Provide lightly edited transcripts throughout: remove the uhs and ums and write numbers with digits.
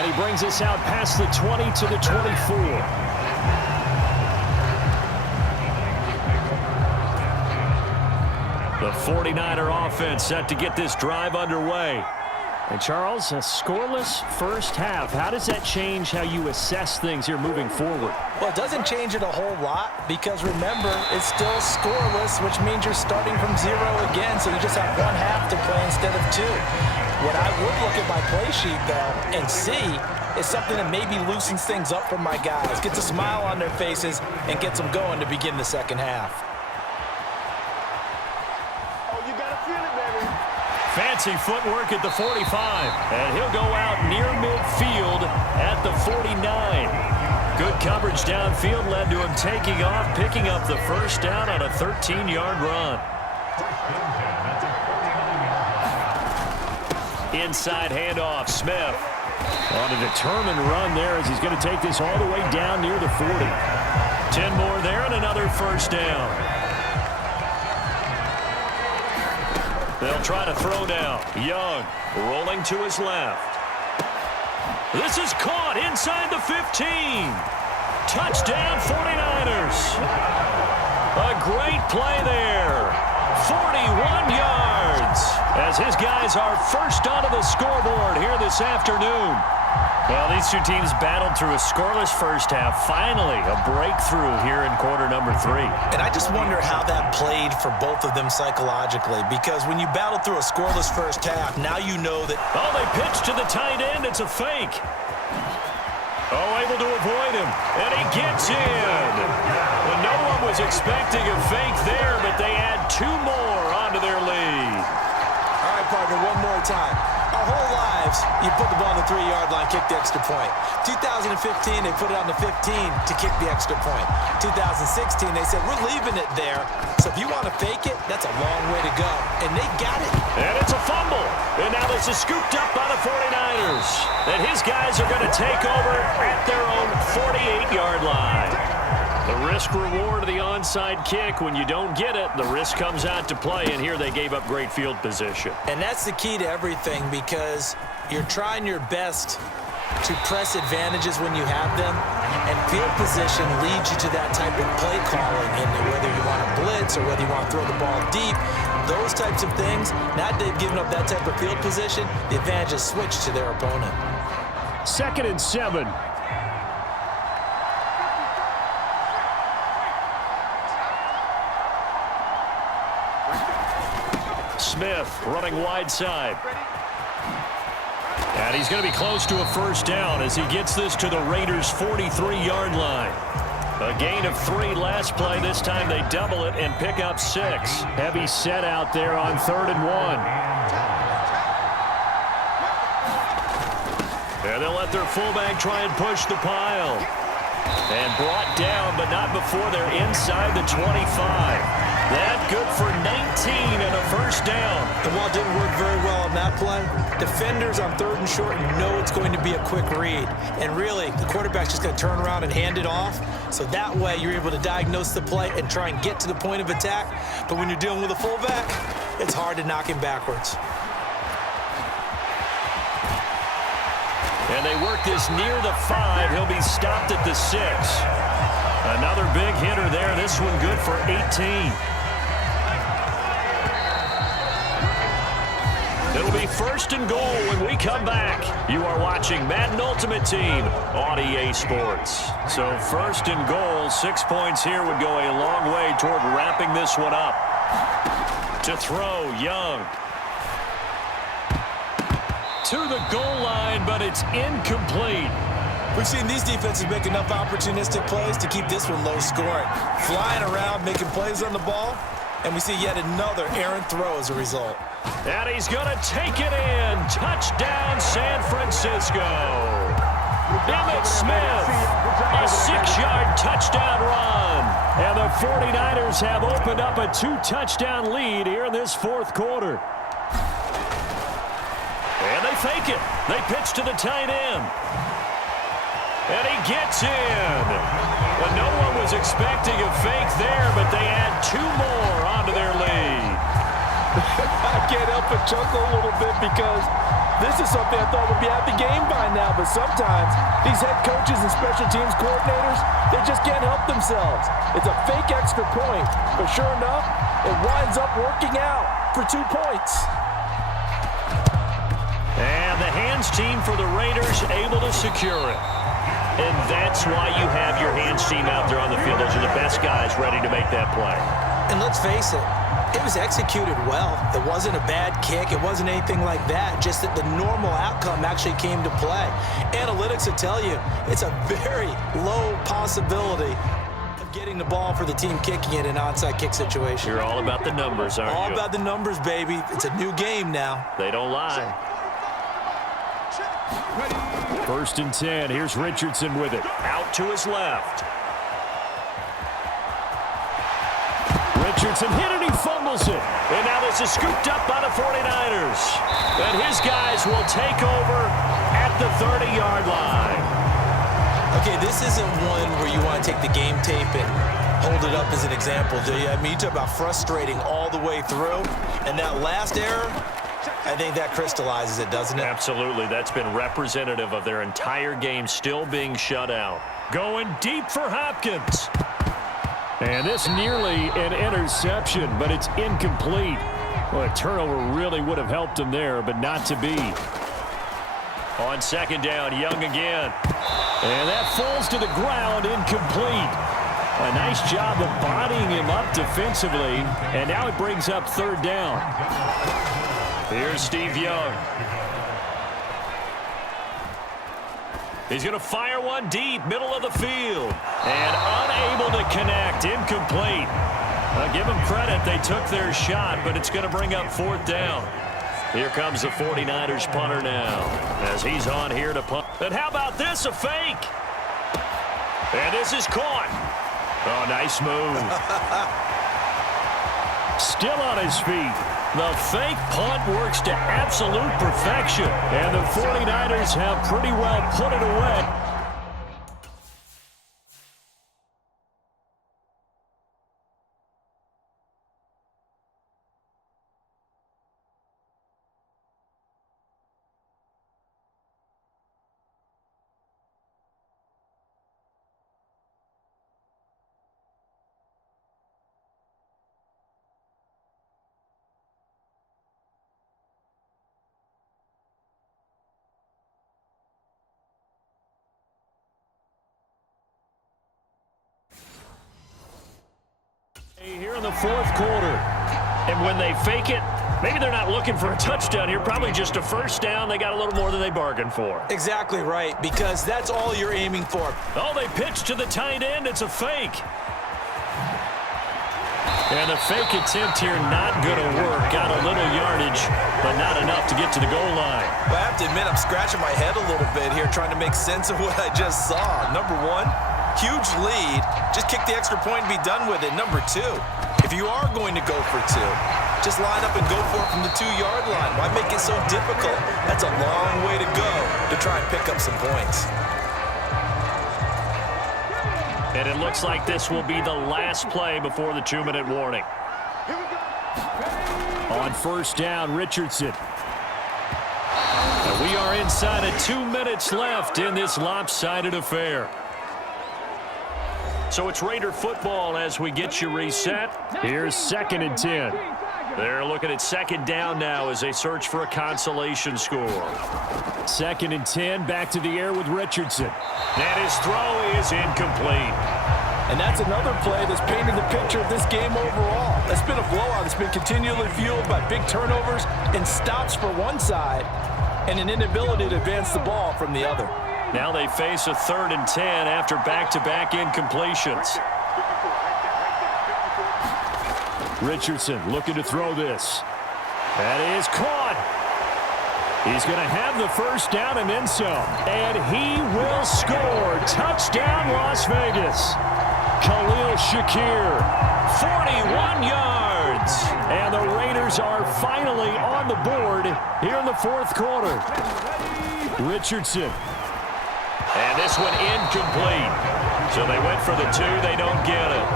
And he brings us out past the 20 to the 24. The 49er offense set to get this drive underway. And Charles, a scoreless first half. How does that change how you assess things here moving forward? Well, it doesn't change it a whole lot because, remember, it's still scoreless, which means you're starting from 0 again, so you just have one half to play instead of 2. What I would look at my play sheet, though, and see is something that maybe loosens things up for my guys, gets a smile on their faces, and gets them going to begin the second half. Fancy footwork at the 45, and he'll go out near midfield at the 49. Good coverage downfield led to him taking off, picking up the first down on a 13-yard run. Inside handoff, Smith. On a determined run there as he's going to take this all the way down near the 40. 10 more there and another first down. They'll try to throw now. Young rolling to his left. This is caught inside the 15. Touchdown 49ers. A great play there. 41 yards as his guys are first onto the scoreboard here this afternoon. Well, these two teams battled through a scoreless first half. Finally, a breakthrough here in quarter number 3. And I just wonder how that played for both of them psychologically, because when you battle through a scoreless first half, now you know that... Oh, they pitch to the tight end. It's a fake. Oh, able to avoid him. And he gets in. Well, no one was expecting a fake there, but they add 2 more onto their lead. All right, partner, one more time. Our whole lives, you put the ball on the 3-yard line, kick the extra point. 2015, they put it on the 15 to kick the extra point. 2016, they said, we're leaving it there. So if you want to fake it, that's a long way to go. And they got it. And it's a fumble. And now this is scooped up by the 49ers. And his guys are going to take over at their own 48-yard line. The risk-reward of the onside kick, when you don't get it, the risk comes out to play, and here they gave up great field position. And that's the key to everything, because you're trying your best to press advantages when you have them, and field position leads you to that type of play calling, and whether you want to blitz or whether you want to throw the ball deep, those types of things, now that they've given up that type of field position, the advantage is switched to their opponent. 2nd and 7. Smith running wide side. And he's going to be close to a first down as he gets this to the Raiders' 43-yard line. A gain of 3 last play. This time they double it and pick up 6. Heavy set out there on 3rd and 1. And they'll let their fullback try and push the pile. And brought down, but not before they're inside the 25. That good for 19 and a first down. And while it didn't work very well on that play, defenders on 3rd and short know it's going to be a quick read. And really, the quarterback's just going to turn around and hand it off. So that way, you're able to diagnose the play and try and get to the point of attack. But when you're dealing with a fullback, it's hard to knock him backwards. And they work this near the 5. He'll be stopped at the 6. Another big hitter there. This one good for 18. It'll be 1st and goal when we come back. You are watching Madden Ultimate Team on EA Sports. So 1st and goal, 6 points here would go a long way toward wrapping this one up. To throw, Young. To the goal line, but it's incomplete. We've seen these defenses make enough opportunistic plays to keep this one low scoring. Flying around, making plays on the ball, and we see yet another errant throw as a result. And he's going to take it in. Touchdown, San Francisco. Emmitt Smith, a 6-yard touchdown run. And the 49ers have opened up a 2-touchdown lead here in this 4th quarter. And they fake it. They pitch to the tight end. And he gets in. Well, no one was expecting a fake there, but they add 2 more onto their lead. I can't help but chuckle a little bit because this is something I thought would be out the game by now, but sometimes these head coaches and special teams coordinators, they just can't help themselves. It's a fake extra point, but sure enough, it winds up working out for 2 points. And the hands team for the Raiders able to secure it. And that's why you have your hands team out there on the field. Those are the best guys ready to make that play. And let's face it, it was executed well. It wasn't a bad kick. It wasn't anything like that. Just that the normal outcome actually came to play. Analytics will tell you it's a very low possibility of getting the ball for the team kicking it in an onside kick situation. You're all about the numbers, aren't you? All about the numbers, baby. It's a new game now. They don't lie. 1st and 10. Here's Richardson with it. Out to his left. Richardson hit it, he fumbles it. And now this is scooped up by the 49ers. And his guys will take over at the 30-yard line. Okay, this isn't one where you want to take the game tape and hold it up as an example, do you? I mean, you talk about frustrating all the way through. And that last error, I think that crystallizes it, doesn't it? Absolutely. That's been representative of their entire game still being shut out. Going deep for Hopkins. And this nearly an interception, but it's incomplete. Well, a turnover really would have helped him there, but not to be. On 2nd down, Young again. And that falls to the ground, incomplete. A nice job of bodying him up defensively, and now it brings up 3rd down. Here's Steve Young. He's going to fire one deep, middle of the field. And unable to connect, incomplete. Give them credit, they took their shot, but it's going to bring up 4th down. Here comes the 49ers punter now, as he's on here to punt. And how about this, a fake? And this is caught. Oh, nice move. Still on his feet. The fake punt works to absolute perfection. And the 49ers have pretty well put it away. Here in the 4th quarter. And when they fake it, maybe they're not looking for a touchdown here, probably just a 1st down. They got a little more than they bargained for. Exactly right, because that's all you're aiming for. Oh, they pitch to the tight end. It's a fake. And the fake attempt here not going to work. Got a little yardage, but not enough to get to the goal line. Well, I have to admit, I'm scratching my head a little bit here trying to make sense of what I just saw. Number one, huge lead. Just kick the extra point and be done with it. Number two, if you are going to go for 2, just line up and go for it from the 2-yard line. Why make it so difficult? That's a long way to go to try and pick up some points. And it looks like this will be the last play before the 2-minute warning. On 1st down, Richardson. And we are inside of 2 minutes left in this lopsided affair. So it's Raider football as we get you reset. Here's 2nd and 10. They're looking at 2nd down now as they search for a consolation score. 2nd and 10, back to the air with Richardson. And his throw is incomplete. And that's another play that's painted the picture of this game overall. It's been a blowout. It's been continually fueled by big turnovers and stops for one side and an inability to advance the ball from the other. Now they face a 3rd and 10 after back-to-back incompletions. Richardson looking to throw this. That is caught. He's going to have the 1st down and then some. And he will score. Touchdown, Las Vegas. Khalil Shakir, 41 yards. And the Raiders are finally on the board here in the 4th quarter. Richardson. And this one incomplete. So they went for the 2. They don't get it.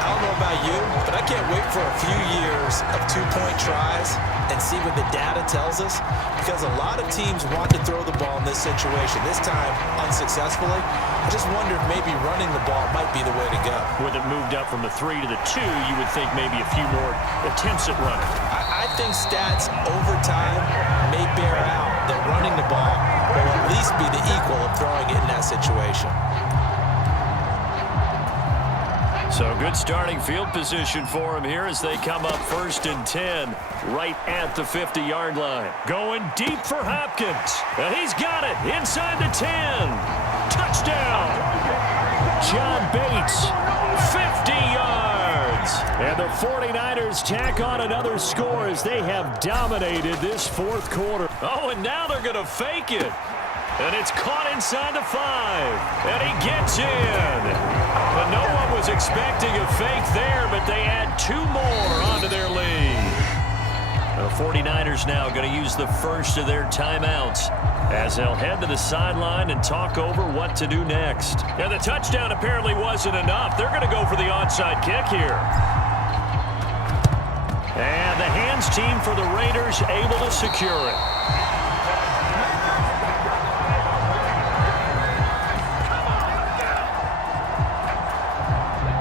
I don't know about you, but I can't wait for a few years of two-point tries and see what the data tells us, because a lot of teams want to throw the ball in this situation, this time unsuccessfully. I just wonder if maybe running the ball might be the way to go. With it moved up from the 3 to the 2, you would think maybe a few more attempts at running. I think stats over time may bear out that running the ball will at least be the equal of throwing it in that situation. So good starting field position for him here as they come up 1st and 10 right at the 50-yard line. Going deep for Hopkins. And he's got it inside the 10. Touchdown. John Bates, 50 yards. And the 49ers tack on another score as they have dominated this 4th quarter. Oh, and now they're going to fake it. And it's caught inside the 5. And he gets in. But no one was expecting a fake there, but they add 2 more onto their lead. The 49ers now going to use the first of their timeouts as they'll head to the sideline and talk over what to do next. And the touchdown apparently wasn't enough. They're going to go for the onside kick here. And the hands team for the Raiders able to secure it.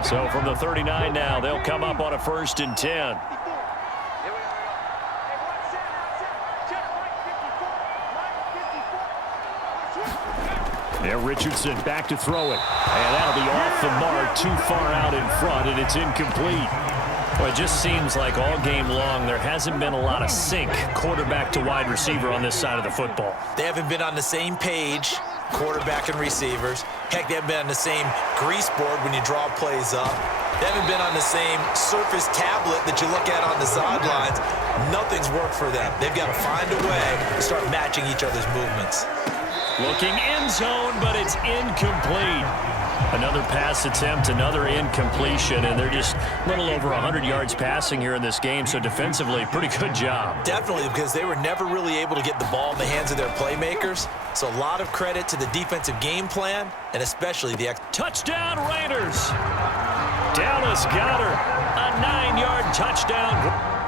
So from the 39 now, they'll come up on a 1st and 10. And Richardson back to throw it. And that'll be off the mark, too far out in front, and it's incomplete. Well, it just seems like all game long there hasn't been a lot of sync quarterback to wide receiver on this side of the football. They haven't been on the same page, quarterback and receivers. Heck, they haven't been on the same grease board when you draw plays up. They haven't been on the same surface tablet that you look at on the sidelines. Nothing's worked for them. They've got to find a way to start matching each other's movements. Looking end zone, but it's incomplete. Another pass attempt, another incompletion, and they're just a little over 100 yards passing here in this game, so defensively, pretty good job. Definitely, because they were never really able to get the ball in the hands of their playmakers. So a lot of credit to the defensive game plan, and especially the touchdown Raiders. Dallas Goedert, a 9-yard touchdown.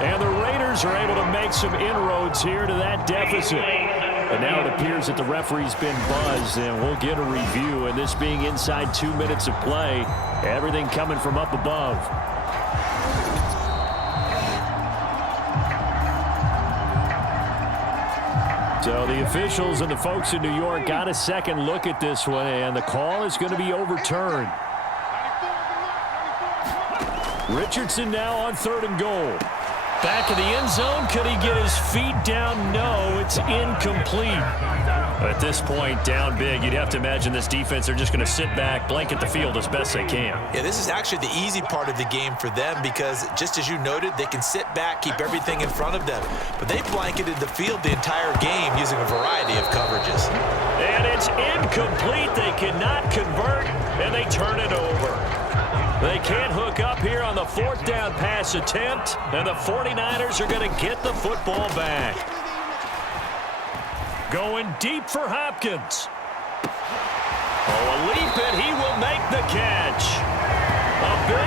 And the Raiders are able to make some inroads here to that deficit. And now it appears that the referee's been buzzed, and we'll get a review. And this being inside 2 minutes of play, everything coming from up above. So the officials and the folks in New York got a second look at this one, and the call is going to be overturned. Richardson now on 3rd and goal. Back of the end zone. Could he get his feet down? No, it's incomplete. At this point, down big, you'd have to imagine this defense are just going to sit back, blanket the field as best they can. Yeah, this is actually the easy part of the game for them because, just as you noted, they can sit back, keep everything in front of them. But they blanketed the field the entire game using a variety of coverages. And it's incomplete. They cannot convert, and they turn it over. They can't hook up here on the 4th down pass attempt, and the 49ers are going to get the football back. Going deep for Hopkins. Oh, a leap, and he will make the catch. A big